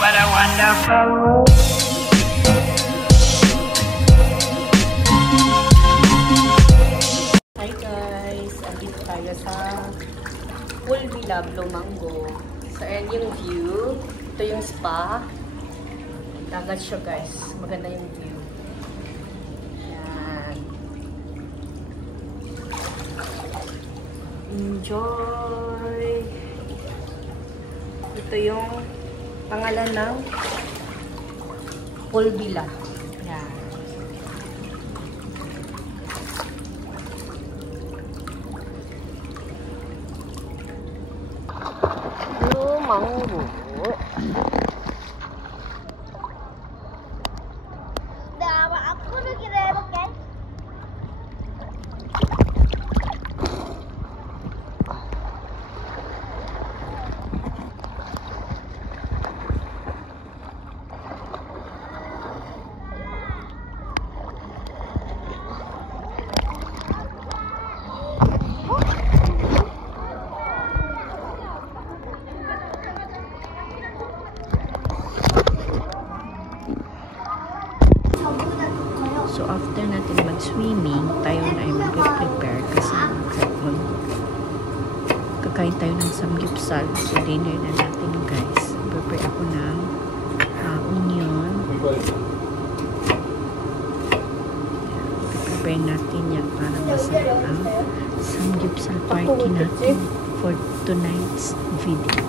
What a wonderful. Hi guys, andito tayo sa Pool Villa Blue Mango. So ayan yung view. Ito yung spa. Dagat siya guys. Maganda yung view. Ayan. Enjoy! Ito yung pangalan ng Pool Villa. Ayan. Blue Mango. So after natin mag-swimming, tayo na ay mag-prepare kasi kakain tayo ng samgyupsal. So dinner na natin guys. Prepare ako ng onion. Prepare natin yan para masarap ang samgyupsal party natin for tonight's video.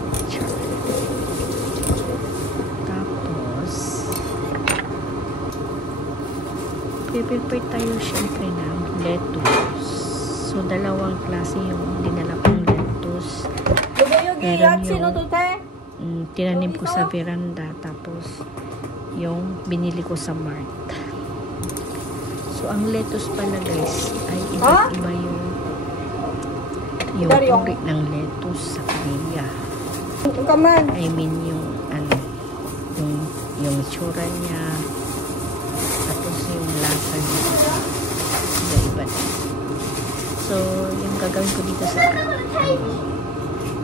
Prepare tayo syempre ng lettuce. So, dalawang klase yung dinala kong lettuce. Meron yung tinanim ko sa veranda. Tapos, yung binili ko sa mart. So, ang lettuce pala guys, ay iba-iba yung uri ng lettuce sa Korea. I mean, yung yung itsura niya. Tapos yung lasa dito iba-iba. So, yung gagawin ko dito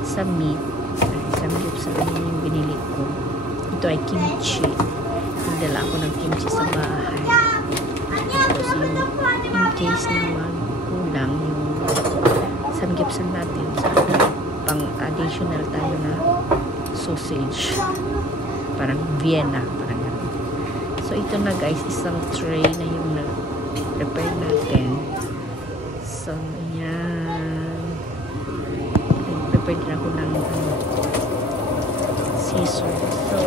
sa meat, sa yung binili ko. Ito ay kimchi. Nagdala ako ng kimchi sa bahay. Tapos yung in case na kulang yung samgyupsal natin, so, pang additional tayo na sausage. Parang Vienna. So, ito na guys, isang tray na yung na-prepare natin. So, ayan. Prepare din ako ng scissor. So,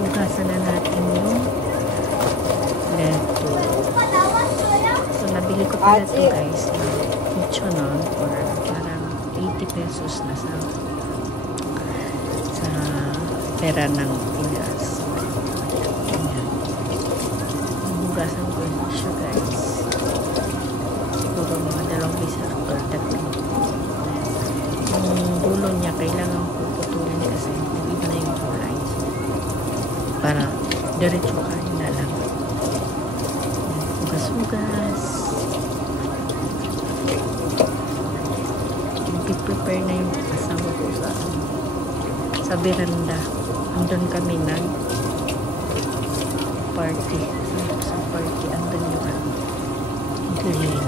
bukasan na natin yung lettuce. So, nabili ko pala ito guys. Michonon or parang 80 pesos na sa pera ng Pinas. Hugasan ko siya guys. Siguro mga 2 isa or 3. Yung dulo niya kailangan ko putulin kasi iba na yung kulay. Para diretso kain na lang. Hugas-hugas. Prepare na yung asawa ko sa veranda. Andun kami nag party. Andun yung grill.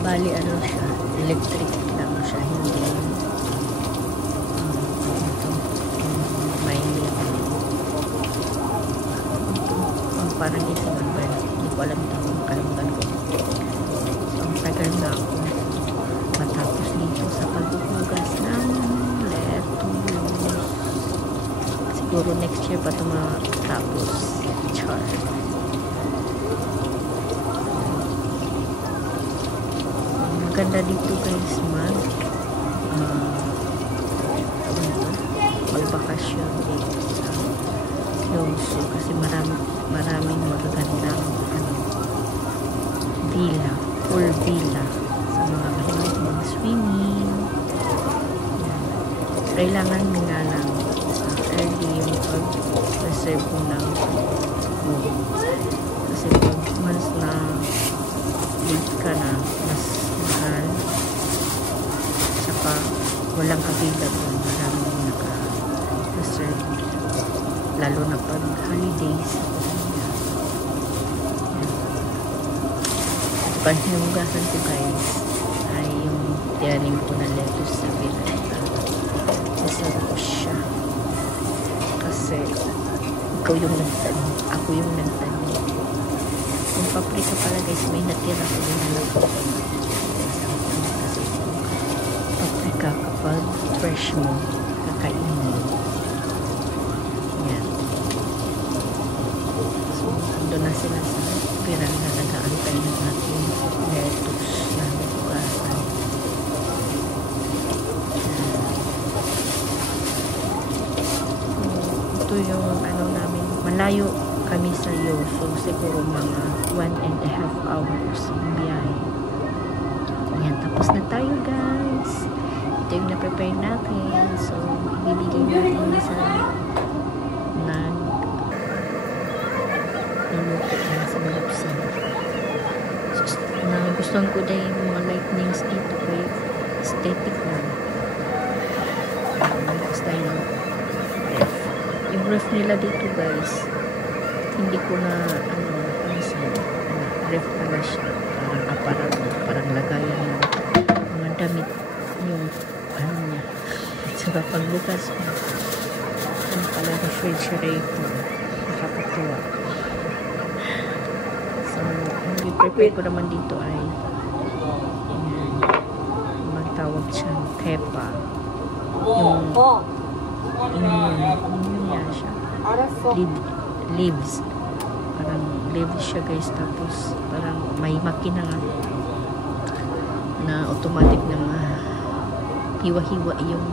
Bali ano siya, electric lang siya, hindi may parang isinabay. Hindi ko alam ito, kalimutan ko. So, ang tagal na ako matapos dito sa paghuhugas ng lettuce. Siguro next year pa ito matapos. Char. Maganda dito guys magbakasyon dito sa Longso kasi maraming magagandang villa, full villa sa mga mahilig mga swimming. Kailangan mo nga lang early yung pag-reserve mo ng room kasi pag mas na late ka na mas mahal saka walang available, maraming naka-reserve. lalo na pag holidays. Pag hinugasan ko guys ay yung tinanim ko na lettuce sa binata. Masarap ko siya kasi ikaw yung nagtanim, ako yung nagtanim. Yung paprika pala guys, may natira ko din na ko. Paprika kapag fresh mo kakainin. Yan. So doon na sila sa pirang na nag-aantay ng ating lettuce na nabukasan. Ito yung ano namin, malayo kami sa Yoso, siguro mga 1.5 hours yung biyahe. Ayan, tapos na tayo guys. Ito yung na-prepare natin. So, ibibigay natin sa naluto na sa malapsan. So, nagustuhan ko na yung mga lightnings dito kay aesthetic na. Tapos tayo ng ref. Yung ref nila dito guys, hindi ko na ref pala siya. Parang aparador, parang lagayan ng mga damit yung ano niya. Saka pagbukas ko, ano pala refrigerator. Nakakatuwa. So, ang i-prepare ko naman dito ay magtawag siyang tepa. Yung niya siya. Leaves. Parang leaves siya guys. Tapos parang may makina nga na automatic na hiwa-hiwa yung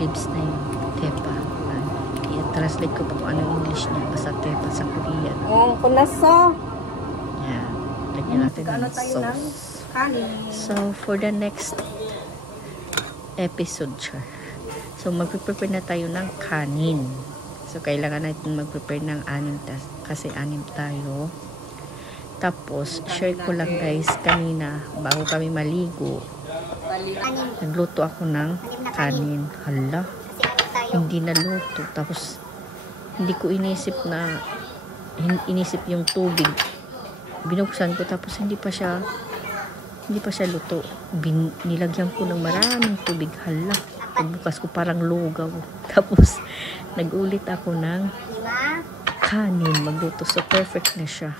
leaves na yung tepa. I-translate ko pa kung ano yung English niya. Basta tepa sa Korean. Yan. Lagyan natin ng sauce. So, for the next episode, so mag-prepare na tayo ng kanin. So, kailangan natin mag-prepare ng 6 kasi 6 tayo. Tapos, share ko lang guys, kanina, bago kami maligo, nagluto ako ng kanin. Hala, hindi naluto. Tapos, hindi ko inisip yung tubig. Binuksan ko, tapos hindi pa siya luto. Nilagyan ko ng maraming tubig. Hala, pagbukas ko parang lugaw. Tapos, nagulit ako ng kanin magluto. So, perfect na siya.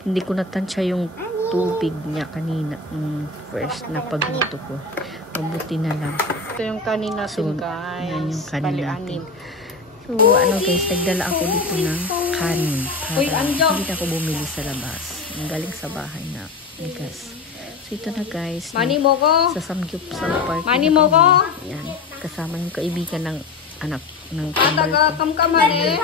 Hindi ko natansya yung tubig niya kanina. First na pagluto ko. Mabuti na lang. Ito yung kanin natin, guys. Yan yung kanin natin. So, ano guys, nagdala ako dito ng kanin. Para hindi na ako bumili sa labas. Ang galing sa bahay na bigas. So, ito na guys. Mani mo ko. Sa Samgyupsal Park. Mani mo ko. Yan. Kasama yung kaibigan ng anak ng Taga kamkaman eh.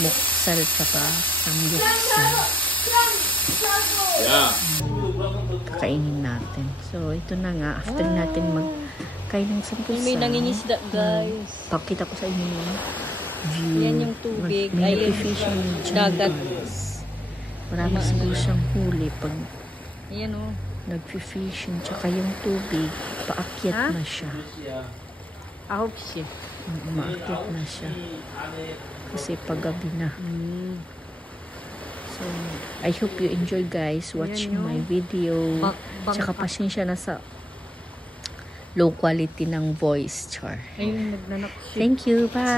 Muksal saka Samgyupsal. Kakainin natin. So, ito na nga. After natin magkain ng samgyupsal. May nangingisda, guys. Pakita ko sa inyo yung view. Yan yung tubig. May Ayun, nag-fishing dagat. Marami siguro siyang huli pag Ayan o. nag-fishing. Tsaka yung tubig, paakyat na siya. Ahog siya. Umaakyat na siya. Kasi paggabi na. So, I hope you enjoy guys watching my video. Tsaka pasensya na sa low quality ng voice, char. Ayun, nagnanak siya. Thank you, bye!